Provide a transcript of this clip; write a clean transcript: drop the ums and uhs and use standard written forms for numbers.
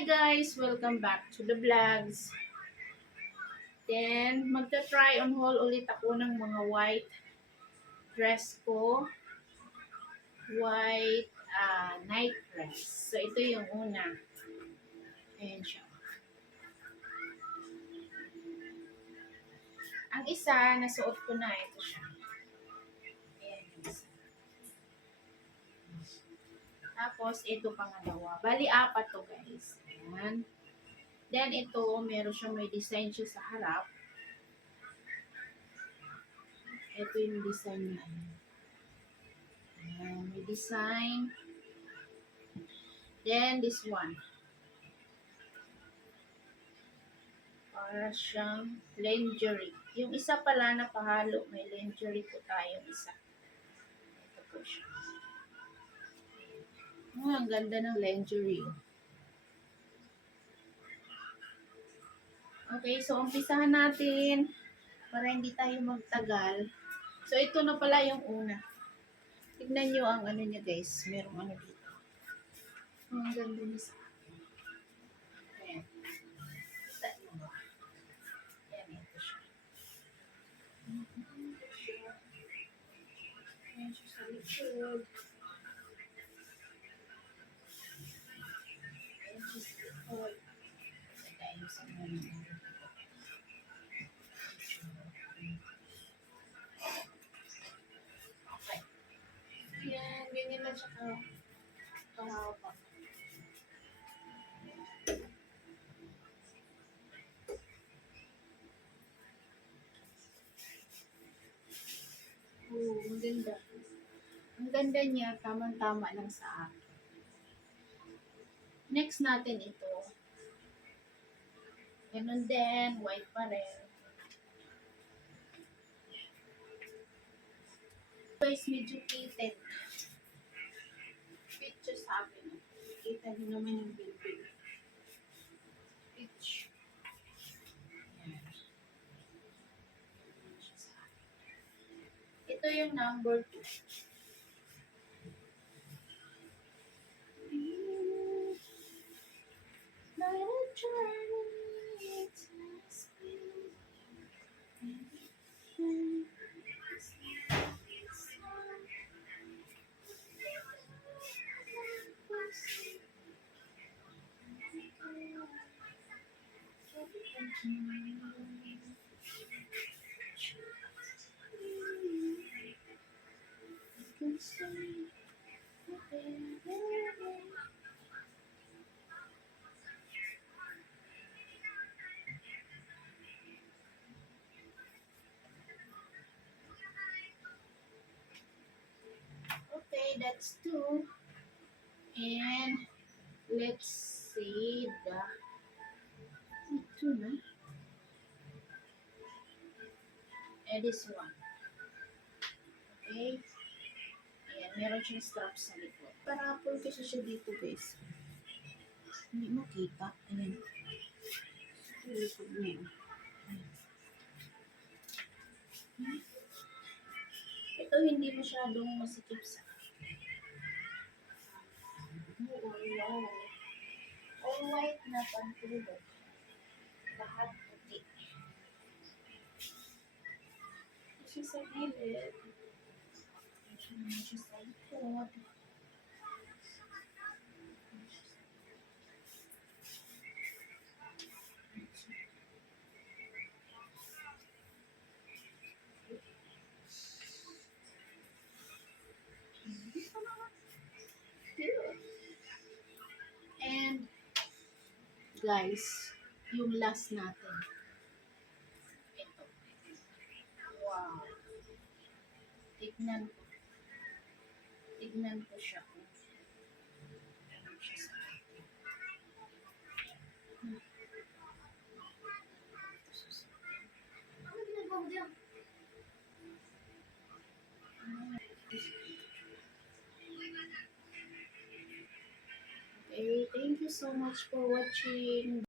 Hi guys! Welcome back to the vlogs. Then, magta-try on haul ulit ako ng mga white dress ko. White night dress. So, ito yung una. Ayan siya. Ang isa, nasuot ko na. Ito siya. Ayan yung isa. Tapos, ito pangalawa. Bali, apat to guys. Ayan. Then, ito, meron siya, may design siya sa harap. Ito yung design niya. Ayan, may design. Then, this one. Para siyang lingerie. Yung isa pala na pahalo, may lingerie po tayong isa. Ito po siya. Oh, ang ganda ng lingerie. Okay, so umpisahan natin para hindi tayo magtagal. So, ito na pala yung una. Tignan nyo ang ano niya guys. Merong ano dito. Oh, ang ganda niya sa akin. Ayan. Kita nyo. Ayan, ito siya. Ayan siya sa likod. Ayan siya sa likod. Ayan sa mga. Okay. Ayan, ganyan lang siya kahaba. Oh, ang ganda. Ang ganda niya, tamang-tama lang sa akin. Next natin ito. Ganun din, white pa rin. Guys, medyo fitted. Fit siya sa akin. Kita niyo naman yung bilbil. Fit. Ito yung number 2. Okay, that's 2. And let's see the 2 na. And this one. Okay. Ayan, meron siyang strap sa likod. Parapol kasi siya dito guys. Hindi makita. Ayan. Sa likod niya. Ito hindi masyadong masikip sa all white na pantulog. Lahat puti. Kasi sa gilid. Kasi sa likod. And guys, yung last natin. Ito. Wow. Tignan ko. Tignan ko siya. Ano siya sa akin. Okay, thank you so much for watching.